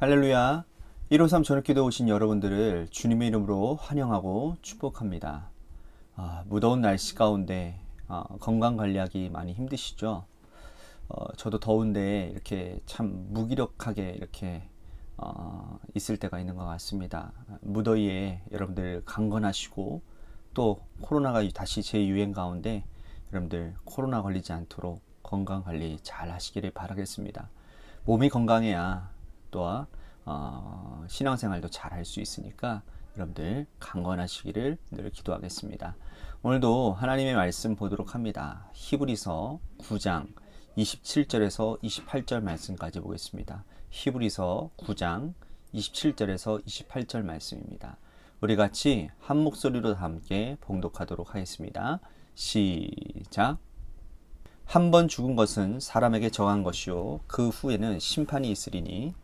할렐루야. 153 저녁기도 오신 여러분들을 주님의 이름으로 환영하고 축복합니다. 무더운 날씨 가운데 건강관리하기 많이 힘드시죠? 저도 더운데 이렇게 참 무기력하게 이렇게 있을 때가 있는 것 같습니다. 무더위에 여러분들 강건하시고 또 코로나가 다시 재유행 가운데 여러분들 코로나 걸리지 않도록 건강관리 잘 하시기를 바라겠습니다. 몸이 건강해야 또한 신앙생활도 잘 할 수 있으니까 여러분들 강건하시기를 늘 기도하겠습니다. 오늘도 하나님의 말씀 보도록 합니다. 히브리서 9장 27절에서 28절 말씀까지 보겠습니다. 히브리서 9장 27절에서 28절 말씀입니다. 우리 같이 한 목소리로 함께 봉독하도록 하겠습니다. 시작. 한 번 죽은 것은 사람에게 정한 것이요 그 후에는 심판이 있으리니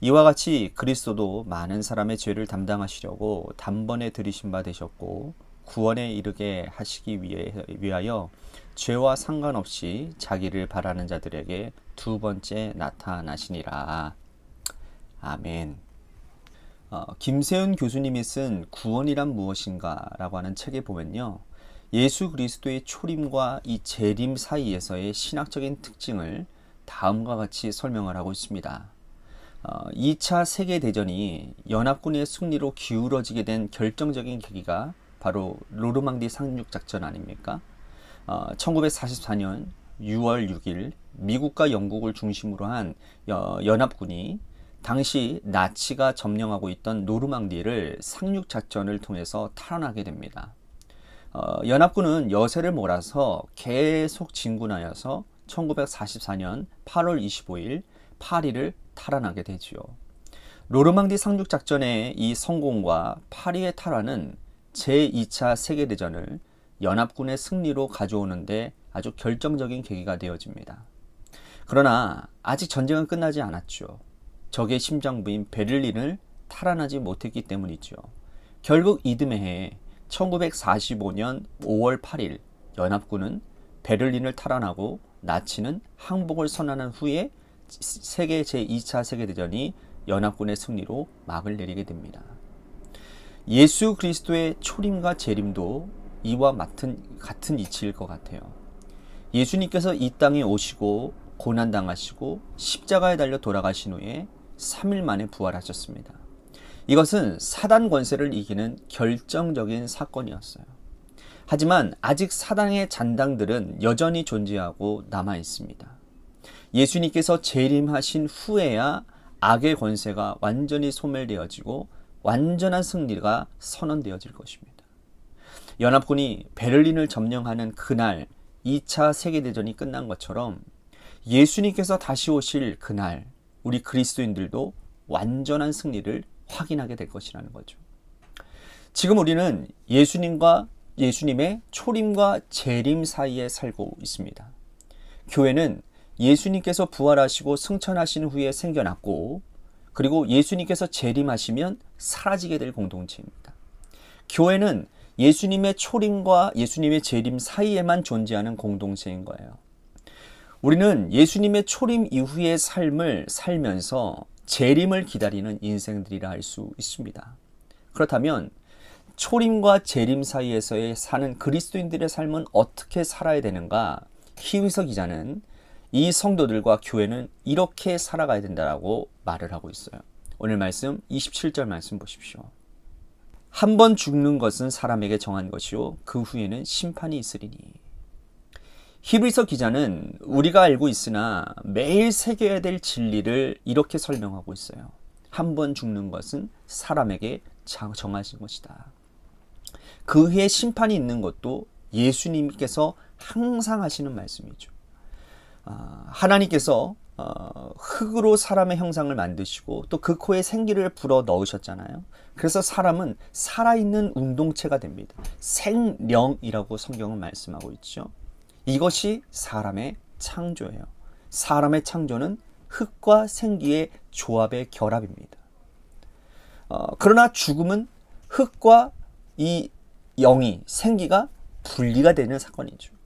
이와 같이 그리스도도 많은 사람의 죄를 담당하시려고 단번에 들이신 바 되셨고 구원에 이르게 하시기 위하여 죄와 상관없이 자기를 바라는 자들에게 두 번째 나타나시니라. 아멘. 김세윤 교수님이 쓴 구원이란 무엇인가 라고 하는 책에 보면요, 예수 그리스도의 초림과 이 재림 사이에서의 신학적인 특징을 다음과 같이 설명을 하고 있습니다. 2차 세계대전이 연합군의 승리로 기울어지게 된 결정적인 계기가 바로 노르망디 상륙작전 아닙니까? 1944년 6월 6일 미국과 영국을 중심으로 한 연합군이 당시 나치가 점령하고 있던 노르망디를 상륙작전을 통해서 탈환하게 됩니다. 연합군은 여세를 몰아서 계속 진군하여서 1944년 8월 25일 파리를 탈환하게 되지요. 노르망디 상륙작전의 이 성공과 파리의 탈환은 제2차 세계대전을 연합군의 승리로 가져오는데 아주 결정적인 계기가 되어집니다. 그러나 아직 전쟁은 끝나지 않았죠. 적의 심장부인 베를린을 탈환하지 못했기 때문이죠. 결국 이듬해 해 1945년 5월 8일 연합군은 베를린을 탈환하고 나치는 항복을 선언한 후에 세계 제2차 세계대전이 연합군의 승리로 막을 내리게 됩니다. 예수 그리스도의 초림과 재림도 이와 같은 이치일 것 같아요. 예수님께서 이 땅에 오시고 고난당하시고 십자가에 달려 돌아가신 후에 3일 만에 부활하셨습니다. 이것은 사단 권세를 이기는 결정적인 사건이었어요. 하지만 아직 사단의 잔당들은 여전히 존재하고 남아 있습니다. 예수님께서 재림하신 후에야 악의 권세가 완전히 소멸되어지고 완전한 승리가 선언되어질 것입니다. 연합군이 베를린을 점령하는 그날 2차 세계대전이 끝난 것처럼 예수님께서 다시 오실 그날 우리 그리스도인들도 완전한 승리를 확인하게 될 것이라는 거죠. 지금 우리는 예수님의 초림과 재림 사이에 살고 있습니다. 교회는 예수님께서 부활하시고 승천하신 후에 생겨났고 그리고 예수님께서 재림하시면 사라지게 될 공동체입니다. 교회는 예수님의 초림과 예수님의 재림 사이에만 존재하는 공동체인 거예요. 우리는 예수님의 초림 이후의 삶을 살면서 재림을 기다리는 인생들이라 할 수 있습니다. 그렇다면 초림과 재림 사이에서의 사는 그리스도인들의 삶은 어떻게 살아야 되는가? 히브리서 기자는 이 성도들과 교회는 이렇게 살아가야 된다고 말을 하고 있어요. 오늘 말씀 27절 말씀 보십시오. 한 번 죽는 것은 사람에게 정한 것이요 그 후에는 심판이 있으리니. 히브리서 기자는 우리가 알고 있으나 매일 새겨야 될 진리를 이렇게 설명하고 있어요. 한 번 죽는 것은 사람에게 정하신 것이다. 그 후에 심판이 있는 것도 예수님께서 항상 하시는 말씀이죠. 하나님께서 흙으로 사람의 형상을 만드시고 또 그 코에 생기를 불어 넣으셨잖아요. 그래서 사람은 살아있는 운동체가 됩니다. 생령이라고 성경은 말씀하고 있죠. 이것이 사람의 창조예요. 사람의 창조는 흙과 생기의 조합의 결합입니다. 그러나 죽음은 흙과 이 영이 생기가 분리가 되는 사건이죠.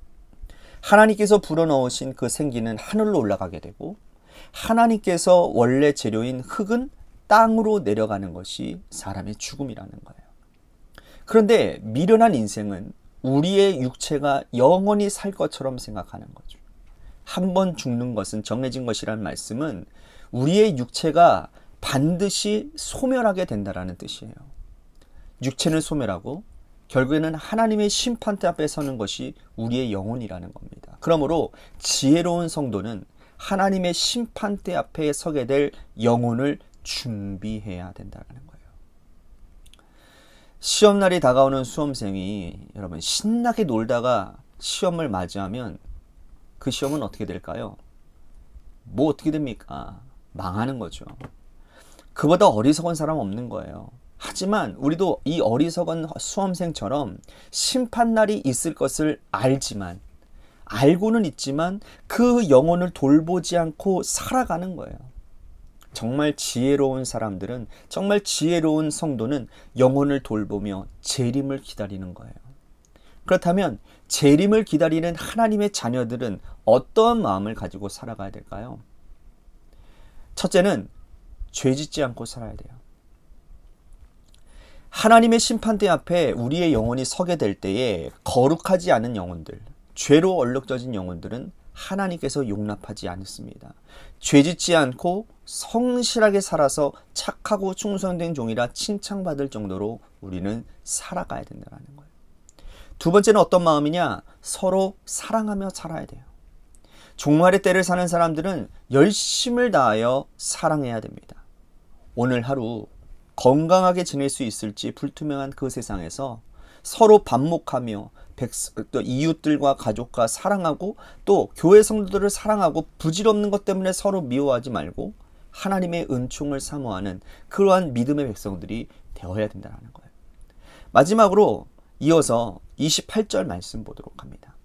하나님께서 불어넣으신 그 생기는 하늘로 올라가게 되고 하나님께서 원래 재료인 흙은 땅으로 내려가는 것이 사람의 죽음이라는 거예요. 그런데 미련한 인생은 우리의 육체가 영원히 살 것처럼 생각하는 거죠. 한 번 죽는 것은 정해진 것이라는 말씀은 우리의 육체가 반드시 소멸하게 된다는 뜻이에요. 육체는 소멸하고 결국에는 하나님의 심판대 앞에 서는 것이 우리의 영혼이라는 겁니다. 그러므로 지혜로운 성도는 하나님의 심판대 앞에 서게 될 영혼을 준비해야 된다는 거예요. 시험날이 다가오는 수험생이 여러분 신나게 놀다가 시험을 맞이하면 그 시험은 어떻게 될까요? 뭐 어떻게 됩니까? 망하는 거죠. 그보다 어리석은 사람 없는 거예요. 하지만 우리도 이 어리석은 수험생처럼 심판날이 있을 것을 알고는 있지만 그 영혼을 돌보지 않고 살아가는 거예요. 정말 지혜로운 사람들은, 정말 지혜로운 성도는 영혼을 돌보며 재림을 기다리는 거예요. 그렇다면 재림을 기다리는 하나님의 자녀들은 어떠한 마음을 가지고 살아가야 될까요? 첫째는 죄짓지 않고 살아야 돼요. 하나님의 심판대 앞에 우리의 영혼이 서게 될 때에 거룩하지 않은 영혼들, 죄로 얼룩져진 영혼들은 하나님께서 용납하지 않습니다. 죄짓지 않고 성실하게 살아서 착하고 충성된 종이라 칭찬받을 정도로 우리는 살아가야 된다는 거예요. 두 번째는 어떤 마음이냐? 서로 사랑하며 살아야 돼요. 종말의 때를 사는 사람들은 열심을 다하여 사랑해야 됩니다. 오늘 하루 건강하게 지낼 수 있을지 불투명한 그 세상에서 서로 반목하며 또 이웃들과 가족과 사랑하고 또 교회 성도들을 사랑하고 부질없는 것 때문에 서로 미워하지 말고 하나님의 은총을 사모하는 그러한 믿음의 백성들이 되어야 된다는 거예요. 마지막으로 이어서 28절 말씀 보도록 합니다.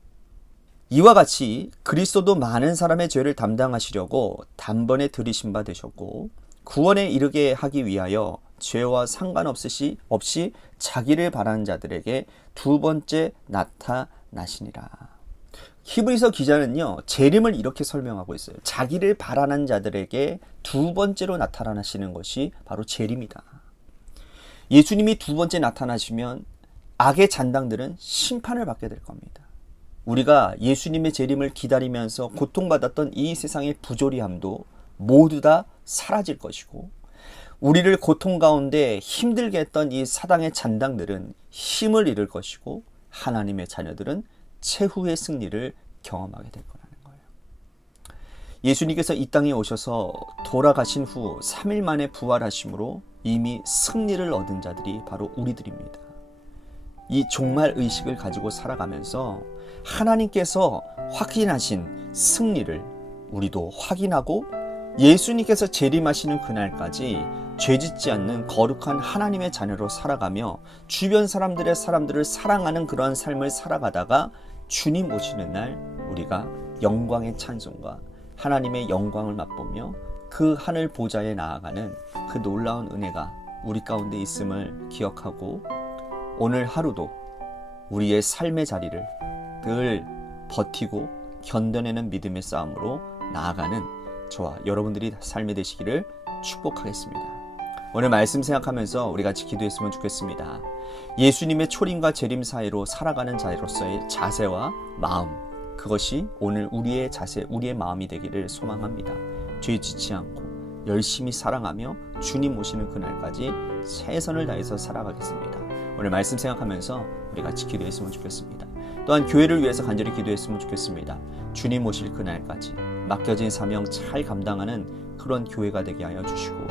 이와 같이 그리스도도 많은 사람의 죄를 담당하시려고 단번에 들이신 바 되셨고 구원에 이르게 하기 위하여 죄와 상관없이 자기를 바라는 자들에게 두 번째 나타나시니라. 히브리서 기자는요, 재림을 이렇게 설명하고 있어요. 자기를 바라는 자들에게 두 번째로 나타나시는 것이 바로 재림이다. 예수님이 두 번째 나타나시면 악의 잔당들은 심판을 받게 될 겁니다. 우리가 예수님의 재림을 기다리면서 고통받았던 이 세상의 부조리함도 모두 다 사라질 것이고, 우리를 고통 가운데 힘들게 했던 이 사당의 잔당들은 힘을 잃을 것이고, 하나님의 자녀들은 최후의 승리를 경험하게 될 거라는 거예요. 예수님께서 이 땅에 오셔서 돌아가신 후 3일 만에 부활하심으로 이미 승리를 얻은 자들이 바로 우리들입니다. 이 종말 의식을 가지고 살아가면서 하나님께서 확인하신 승리를 우리도 확인하고 예수님께서 재림하시는 그날까지 죄짓지 않는 거룩한 하나님의 자녀로 살아가며 주변 사람들을 사랑하는 그러한 삶을 살아가다가 주님 오시는 날 우리가 영광의 찬송과 하나님의 영광을 맛보며 그 하늘 보좌에 나아가는 그 놀라운 은혜가 우리 가운데 있음을 기억하고 오늘 하루도 우리의 삶의 자리를 늘 버티고 견뎌내는 믿음의 싸움으로 나아가는 저와 여러분들이 삶이 되시기를 축복하겠습니다. 오늘 말씀 생각하면서 우리 같이 기도했으면 좋겠습니다. 예수님의 초림과 재림 사이로 살아가는 자로서의 자세와 마음, 그것이 오늘 우리의 자세, 우리의 마음이 되기를 소망합니다. 죄 짓지 않고 열심히 사랑하며 주님 오시는 그날까지 최선을 다해서 살아가겠습니다. 오늘 말씀 생각하면서 우리 같이 기도했으면 좋겠습니다. 또한 교회를 위해서 간절히 기도했으면 좋겠습니다. 주님 오실 그날까지 맡겨진 사명 잘 감당하는 그런 교회가 되게 하여 주시고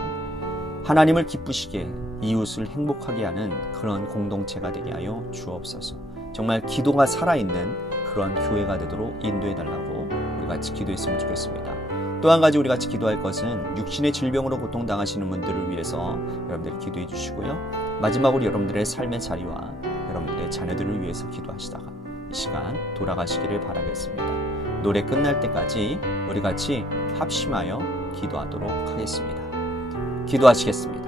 하나님을 기쁘시게 이웃을 행복하게 하는 그런 공동체가 되게 하여 주옵소서. 정말 기도가 살아있는 그런 교회가 되도록 인도해달라고 우리 같이 기도했으면 좋겠습니다. 또 한 가지 우리 같이 기도할 것은 육신의 질병으로 고통당하시는 분들을 위해서 여러분들이 기도해 주시고요. 마지막으로 여러분들의 삶의 자리와 여러분들의 자녀들을 위해서 기도하시다가 이 시간 돌아가시기를 바라겠습니다. 노래 끝날 때까지 우리 같이 합심하여 기도하도록 하겠습니다. 기도하시겠습니다.